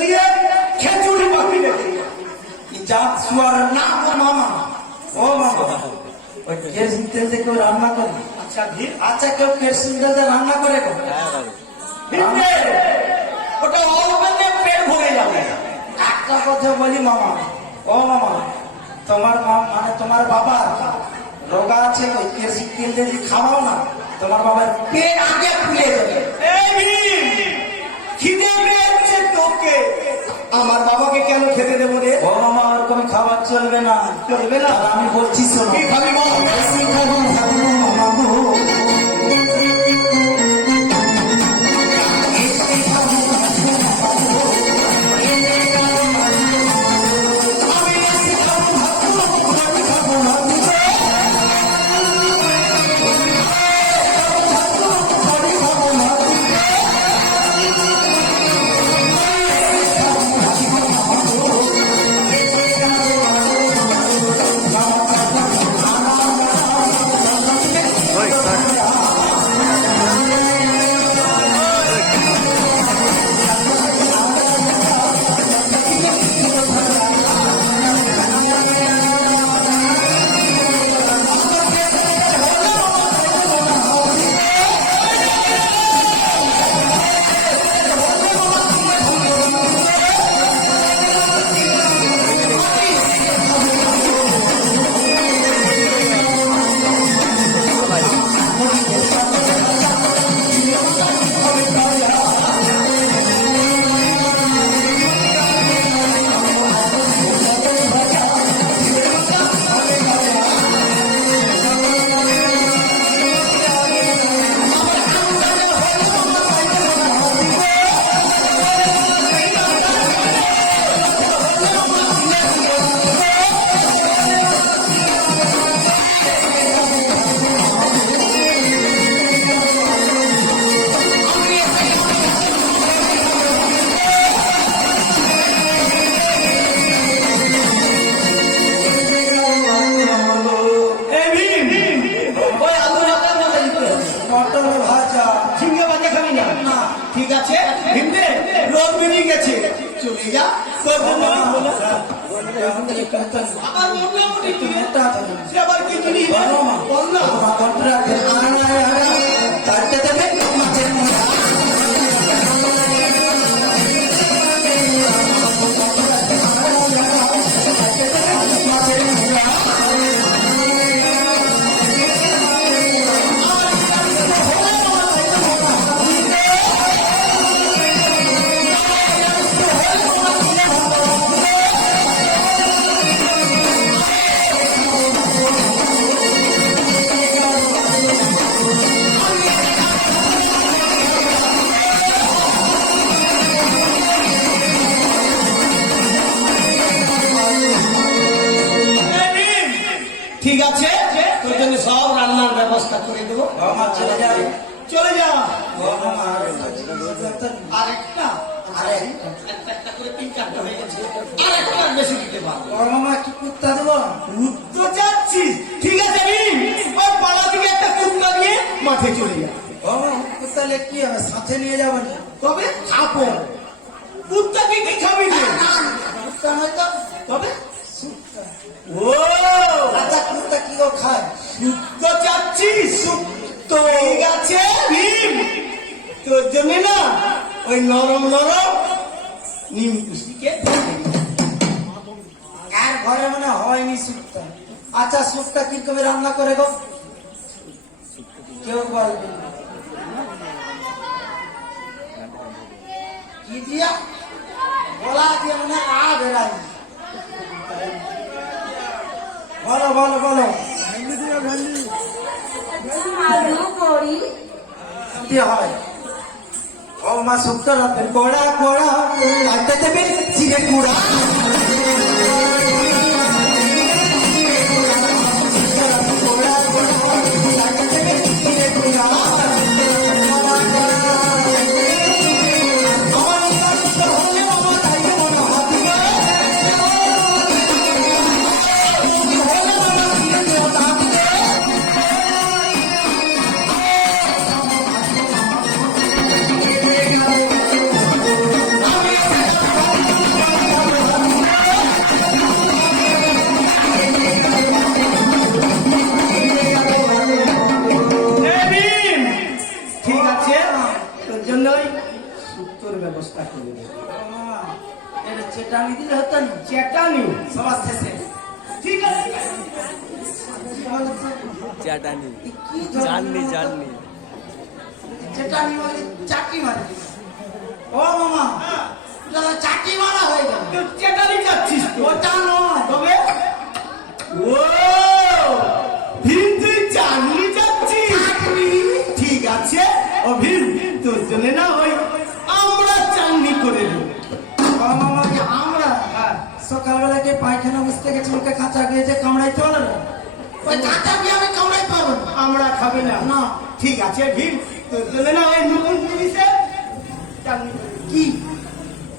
দিয়ে খেচুড়ি পাখি দেখি জাত শুয়ার না মামা। ও মামা, ওই কেরোসিন তেল দিয়ে কেউ রান্না করে? আচ্ছা আচ্ছা, কেউ কেরোসিন তেল দিয়ে রান্না করে? ওটা অল্পতে পেট ভরে যাবে। একটা কথা বলি মামা, ও মামা, তোমার মানে তোমার বাবা রোগা আছে, ওই কেরোসিন তেল দিয়ে খাওয়াও না, তোমার বাবার পেট আগে ফুলে যাবে। খিদে পেয়েছে তোকে, আমার বাবাকে কেন খেতে দেবো রে? ও মামা, ওরকম খাবার চলবে না। চলবে না? আমি বলছি শোনো, কি খাবি মামা? ঠিক আছে, রোদ বেরিয়ে গেছে, চলে যা। আবার কি জিনিস বল না? ঠিক আছে, তোর জন্য সব রান্নার ব্যবস্থা করে দেবো। চলে যা, চলে যা। আরেকটা একটা করে 3-4টা হয়ে গেছে, আরেকটা বেশি দিতে পারবো। মামা কি কুত্তা দেবো? কুত্তো চাচ্ছিস? ঠিক আছে, ওই পাড়া থেকে একটা কুত্তা নিয়ে মাঠে চলে যা। কুত্তা লে কি হবে, সাথে নিয়ে যাবেন? তবে খাবো। কুত্তা কি খাবি? কুত্তা নয়তো তবে ও আচ্ছা, কুত্তা কি খায়? শুক্তো চাচ্ছিস? শুক্তো ঠিক আছে, তোর জন্য না ওই নরম নরম নিম কুশিকে আর ঘরে মনে হয়নি শুক্তা। আচ্ছা, শুক্তা কি করে রান্না করে গো? কেউ বলবে কি দিয়া? বলা দিয়ে মনে বেড়াই। বলো বলো বলো। হয় ও মা, শুক্তো রাখবেন কড়া কড়া লাগতে দেবে চিড়ে কুড়া। ব্যবস্থা করে দেবো। এটা চেটানি দিলে হতো না? চেটানি সবার শেষে ঠিক আছে। চাটানি কি জাননি জাননি চেটানি মানে চাটি মারে। ও মামা, দাদা চাটি মারা হয়ে গেল। তুই চেটানি যাচ্ছিস তো? ওটা নয়। তবে ও ভীম, তুই চাটনি যাচ্ছিস? ঠিক আছে ও ভীম, তোর জন্য না ওই আমরা চাটনি করে দেবো। ও মামা, কি আমরা সকালবেলা কে পায়খানা বুঝতে গেছি, ওকে কাঁচা গিয়েছে কামড়াইতে পারো না? ওই কাঁচা গিয়ে আমি কামড়াইতে পারবো না। আমরা খাবে না। না। ঠিক আছে ভীম, তোর জন্য না ওই নতুন জিনিসের চাটনি করে দেবো। কি?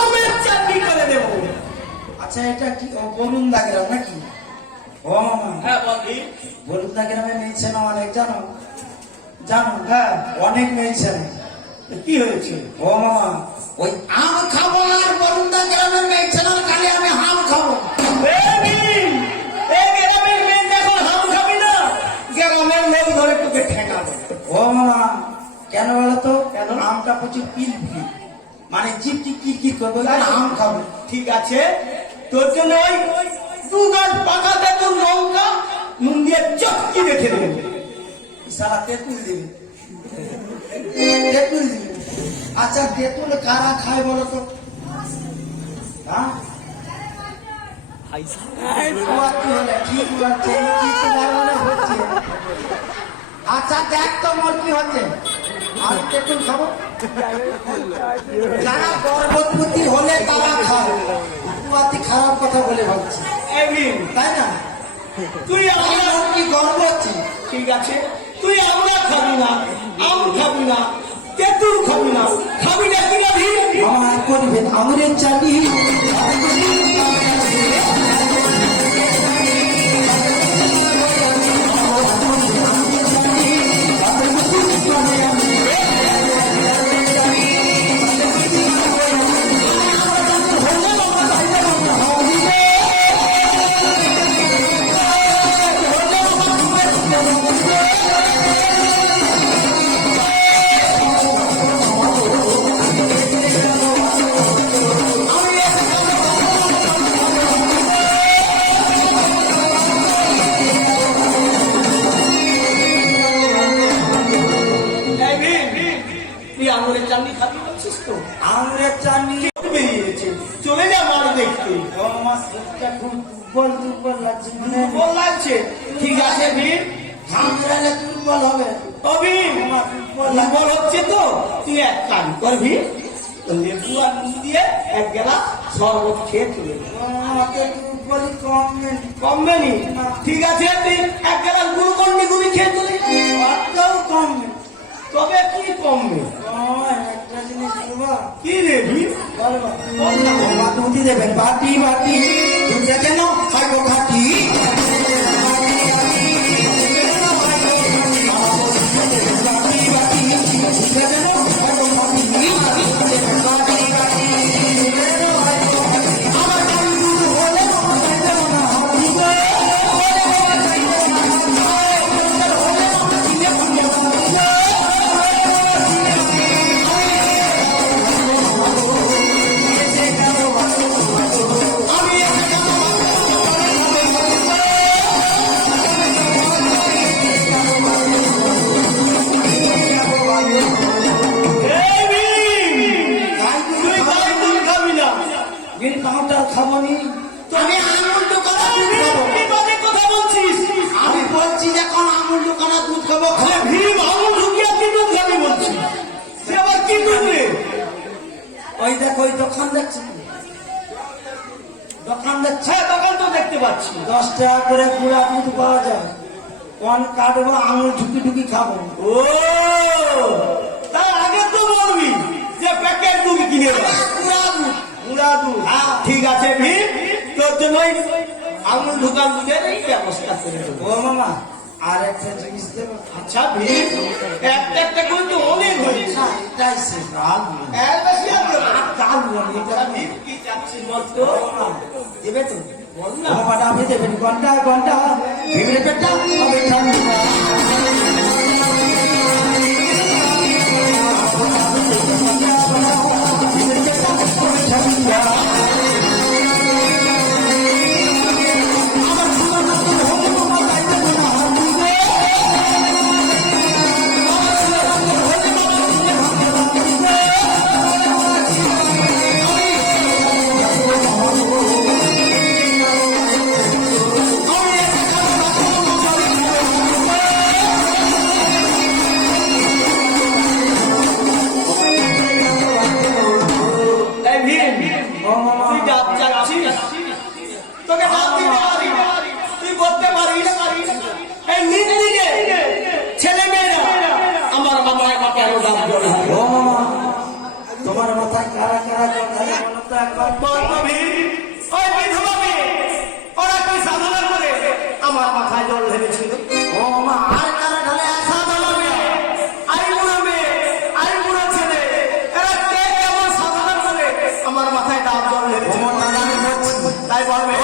আমরা চাটনি করে দেবো। আচ্ছা, এটা কি বরুন্দা গ্রাম নাকি? ও মামা, হ্যাঁ বল ভীম। বরুন্দা গ্রামে মেয়েছে না অনেক, জানো? জানো? হ্যাঁ, অনেক মেয়েছে না। কি হয়েছে? ও মামা, ওই আম খাবো আর বরুন্দা গ্রামের মেয়েছে না খালি আমি হাম খাবো। এই ভীম, এই গ্রামের মেয়ে এখন হাম খাবি না, গ্রামের লোক ধরে তোকে ঠেকাবে। ও মামা, কেন বলো তো? কেন? আমটা প্রচুর পিল পিল, মানে চিপটি কিরকির করবে, তাই আম খাবো। ঠিক আছে, তোর জন্য ওই 2 গাছ পাকা তেঁতুল লঙ্কা নুন দিয়ে চটকি রেখে দেবে। সারা তেঁতুল দিবে, তেঁতুল দিবে। আচ্ছা, তেঁতুল কারা খায় বলো তো? হ্যাঁ, হাইসা তোমার কি হলো? ঠিক বলছে, কি তোমার মনে হচ্ছে? আচ্ছা দেখ তো মোর কি হচ্ছে। আমি তেঁতুল খাবো? যারা গর্ভবতী হলে তারা খায়। তুই খারাপ কথা বলে ভাবছি, এই ভীম, তাই না? তুই আমরা আমার কি গর্ব হচ্ছে? ঠিক আছে, তুই আমরা খাবি না, আম খাবি না, তেঁতুল খাবি না, খাবি না কিনা ভীম? আমার করবেন আঙুরের চালি। এই ভীম, তুই আঙুরের চাটনি খাবি বলছিস তো? আঙুরের চালি বেরিয়েছে, চলে যা মার দেখতে। ও আমার শরীরটা খুব দুর্বল দুর্বল লাগছে, মানে বল লাগছে। ঠিক আছে ভীম, ঘামড়ালে দুর্বল হবে। ও ভীম, আমার দুর্বল লাগছে। দুর্বল হচ্ছে তো তুই এক কাজ কর ভীম, লেবু আর নুন দিয়ে 1 গ্লাস শরবত খেয়ে চলে যা। আমাকে দুর্বলই কমবে। কমবে নি? ঠিক আছে, তুই 1 গ্লাস গ্লুকন্ডি গুলি খেয়ে চলে যা। অতটাও কমবে। তবে কি কমবে? একটা জিনিস বলবো? কি রে ভীম? বলবো? বল না। বাবা দুধি দেবেন, বাটি বাটি দুধ দেখেন না, খাইবো ঘাটি। এই ভীম, তুই গায়ে দুধ খাবি না। দিন কাউন্টার খাবো নি। আমি আমুল দোকানে দুধ খাবো। কি বাজে কথা বলছিস? আমি বলছি যখন আমুল দোকানে দুধ খাবো। আরে ভীম, আঙুল ঢুকিয়ে কি দুধ খাবি বলছিস? সে আবার কি দুধ রে? ওই দেখো, ওই দোকান দেখছি, দোকান দেখছে। হ্যাঁ, দোকান তো দেখতে পাচ্ছি। 10 টাকা করে গুঁড়া দুধ পাওয়া যায়। কোন কাটবো, আঙুল ঢুকি ঢুকি খাবো। ও, তার আগে তো বলবি যে প্যাকেট দুধ কিনে দে। গুঁড়া দুধ। গুঁড়া দুধ। ঠিক আছে ভীম, তোর জন্য ওই আঙুল ঢুকান দুধের এই ব্যবস্থা করে দেবো। ও মামা, আর একটা জিনিস দেবো? আচ্ছা ভীম, একটা একটা করে তো অনেক হয়েছে। না, এটাই শেষ। আর না। এর বেশি আর দেবো না। আর কাল বলি, এটা আচ্ছা নেই। ভীম, কি চাচ্ছিস বল তো? ও মামা, দেবে তো? বল না। ও মামাটা আপনি দেবেন, ঘন্টা ঘন্টা ভেবে পেটটা হবে ঠান্ডা। তোকে ডাক দিতে পারি, তুই বলতে পারিস এই নির্দিকে ছেলে মেয়েরা আমার মাথায় বা কেন ডাক দেয়? ও মামা তোমার মাথায় কারা কারা জল ঢালে বলো তো একবার। ওই বিধবা মেয়ে, ওরা কি সাধনা করে আমার মাথায় জল ঢেলেছিল? ও মামা আর কারা ঢালে সাধনা মেয়ে, আইবুড়ো মেয়ে, আইবুড়ো ছেলে, এরা কে কেমন সাধনা করে আমার মাথায় ডাব জল ঢেলেছিল? তাই বলবে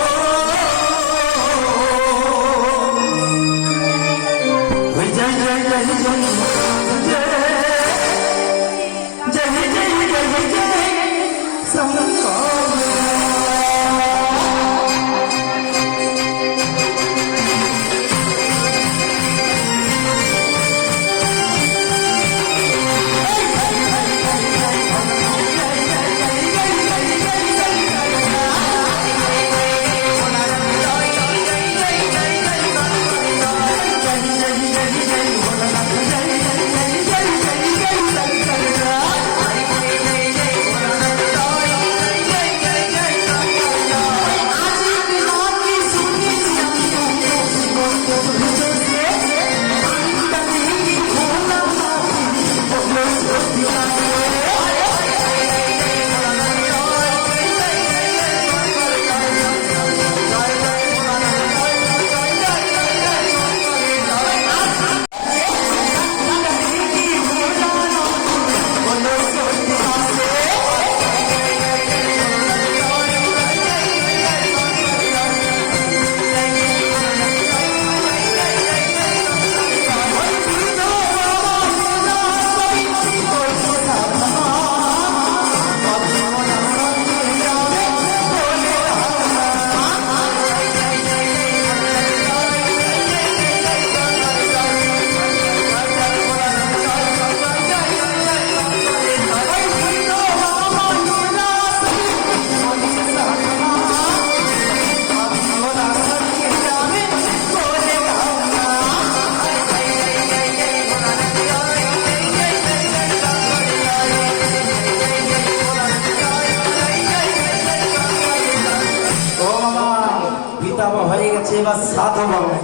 হয়ে গেছে, এবার সাধু বাবা।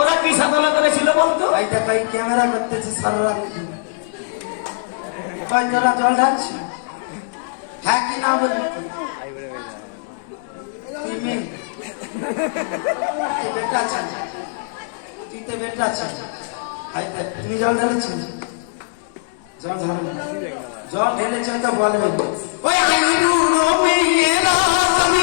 ওরা কি সাধনা করেছিল বলতো? এইটা কই ক্যামেরা করতেছে সারা রাত। কই তোরা জল ঢালছি? হ্যাঁ কি না বলি? তুমি বেটা আছে, তুই তো বেটা আছে। আইতে তুমি জল ঢালেছো? জল ঢালো, জল ঢেলেছো তো বলবে। ওই আইবুড়ো মেয়েরা তুমি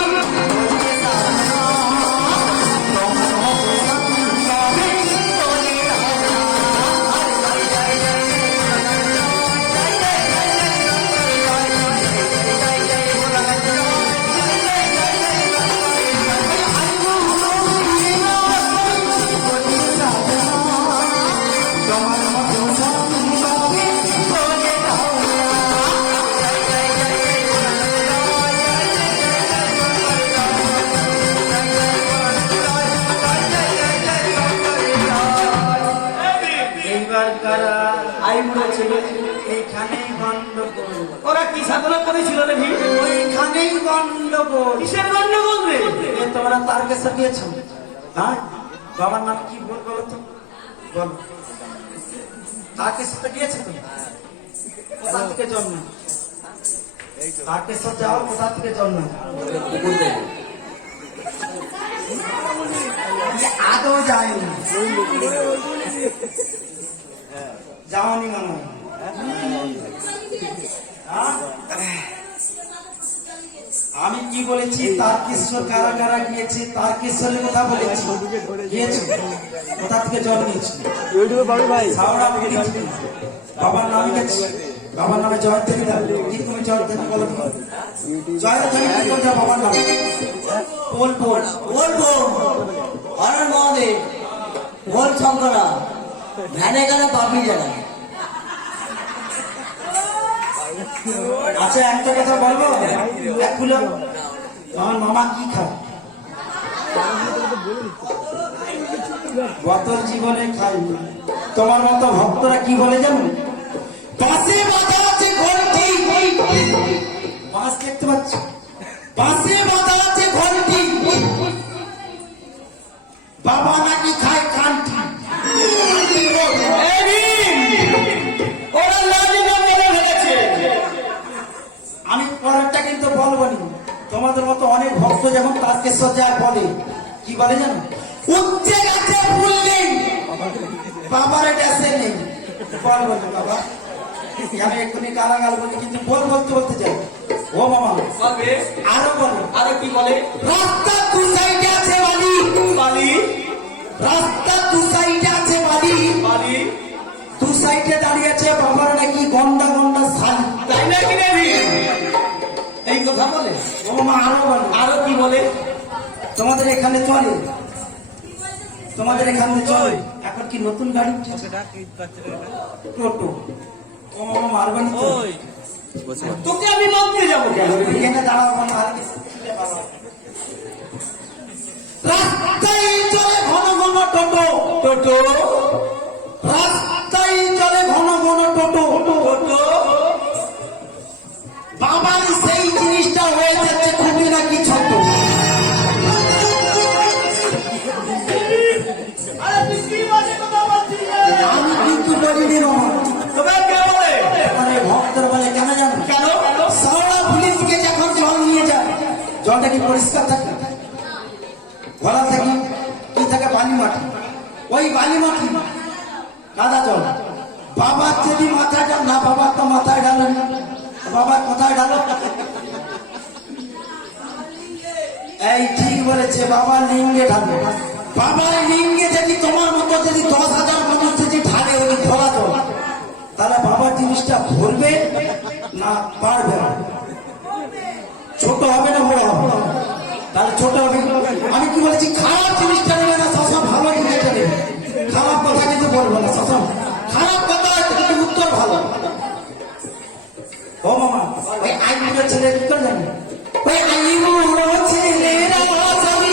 এইখানেই গন্ডগোল। ওরা কি সাধনা করেছিল রে ভিড়? ওইখানেই গন্ডগোল। কিসের গন্ডগোল রে? এ তোমরা তারকেশ্বর দিয়েছো? হ্যাঁ, বাবার নাম কি বল বলো তো, বলো। তারকেশ্বর গিয়েছো তুমি? কোথা থেকে জন্ম? তারকেশ্বর যাও, কোথা থেকে জন্ম? আদৌ যায়নি, যাওনি মনে হয়। আমি কি বলেছি তারকেশ্বর কারা কারা গিয়েছে, তারকেশ্বরের কথা বলেছি, গিয়েছে কোথা থেকে জল নিয়েছি, ইউটিউবে পাবি ভাই। হাওড়া গিয়েছি, বাবার নামে গেছি, বাবার নামে জয়ন্তী দাও, কি তুমি জয়ন্তী বলো তো? জয়ন্তী কি করতে বাবার নামে বল বল বলবো হর মহাদেব বল শঙ্করা ধ্যানে গেলে পাপি জানা। আচ্ছা একটা কথা বলবো, এক কিলো আমার মামা কি খায়? বোতল জীবনে খাই। তোমার মতো ভক্তরা কি বলে জানো? বাঁশে বাঁধা আছে ঘন্টি, বাঁশ দেখতে পাচ্ছ, বাঁশে বাঁধা আছে ঘন্টি, বাবা নাকি খায় কান্টি। ওরা লালি বন্ধ হয়েছে। আমি পরেরটা কিন্তু বলবো নি। তোমাদের মতো অনেক ভক্ত যেমন তারকেশ্বর যায় বলে, কি বলে জানো? উচ্চে গাছে ফুল নেই, বাবার ড্যাসে নেই। বলবো না বাবা, আমি এক্ষুনি গালাগাল বলি, কিন্তু বলতে বলতে যাই। ও মামা বলবে আরো বলো, আরো কি বলে? রাস্তা দু সাইডে আছে বালি, বালি রাস্তা দু সাইডে আছে বালি, বালি দু সাইডে দাঁড়িয়ে আছে বাবার নাকি গন্ডা গন্ডা শালি। তাই নাকি নেবি? এই কথা বলে। ও মামা আরো বলো, আরো কি বলে? তোমাদের এখানে চলে, তোমাদের এখানে চলে এখন কি নতুন গাড়ি উঠেছে? টোটো। ও মামা মারবানি তো? তোকে আমি মানতে যাবো কেন? এখানে দাঁড়াবো না, আর কিছু ছিলে বাবা। রাস্তায় চলে ঘন ঘন টোটো, টোটো রাস্তায় চলে ঘন ঘন টোটো, টোটো বাবার সেই জিনিসটা হয়ে যাচ্ছে খুবই নাকি ছোট। আরে তুই কি বাজে কথা বলছিস? আমি কিন্তু বলিনি মামা, তোকে কে বলে? মানে ভক্তরা বলে কেন জানো? কেন? সারা পুলিশকে যখন জল নিয়ে যায়, জলটা কি পরিষ্কার থাকে? ঘোলা থাকে কি থাকে? বালি মাটি। ওই বালি মাটি কাদা জল বাবার যদি মাথায় ডাল না, বাবার তো মাথায় ডালো না, বাবার কোথায় ডালো? এই ঠিক বলেছে, বাবার লিঙ্গে ঢালো। বাবার লিঙ্গে যদি তোমার মতো যদি 10,000 মানুষ যদি ঢালে ওই ঘোলা জল, তাহলে বাবার জিনিসটা ভরবে না পারবে না? ছোট হবে না বড় হবে? তাহলে ছোট হবে। আমি কি বলেছি? খারাপ জিনিসটা নেবে না, সবসময় ভালো জিনিসটা নেবে। খারাপ কথা কিন্তু বলবো না, সবসময় খারাপ কথা হয়তো কিন্তু উত্তর ভালো। ও মামা, ওই আইবুড়ো ছেলে কি করে জানি? ওই আইবুড়ো ছেলেরা সবই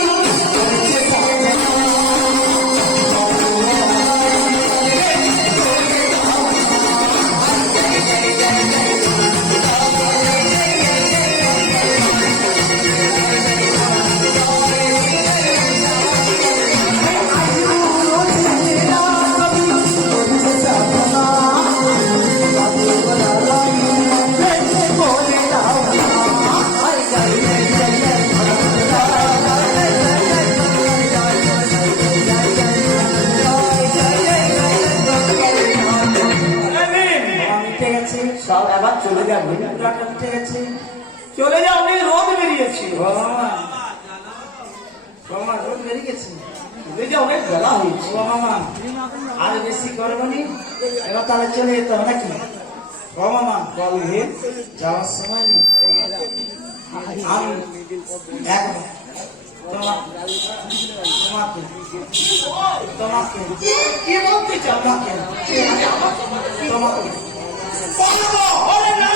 মিটে গেছে, সব আবার চলে যাবে। পুরাটা মিটে গেছে। চলে যাও, আমি রোদ বেরিয়েছি। বাবা বাবা রোদ বেরিয়ে গেছে। চলে যাও, অনেক বেলা হয়েছে। ও মামা আর বেশি করবো নি, এবার তাহলে চলে যেতে হবে নাকি? ও মামা বলবে যাওয়ার সময় নেই। আমি এক তোমাকে তোমাকে কি বলতে চাও? তোমাকে তোমাকে বলবো, ওরে না।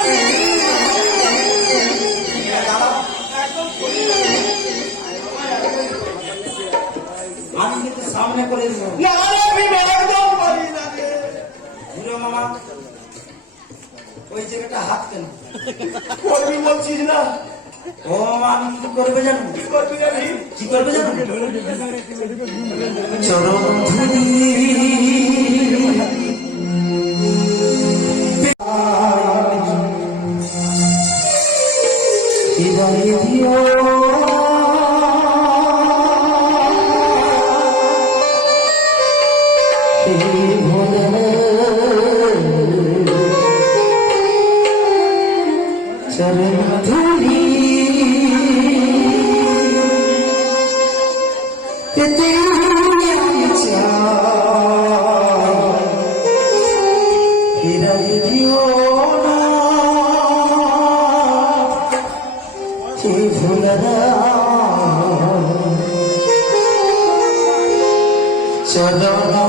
আমি কিন্তু সামনে করে দিব। না, আমি একদম পারি না রে। বুড়ো মামা ওই জায়গাটা হাত কেন করবি বলছিস না? ও মামা আমি কি করবে জানো? কি করবি রে? কি করবে জানো? চরম ধুলি হৃদয়ে দিও সেই ভোলে চরম ধুলি চলো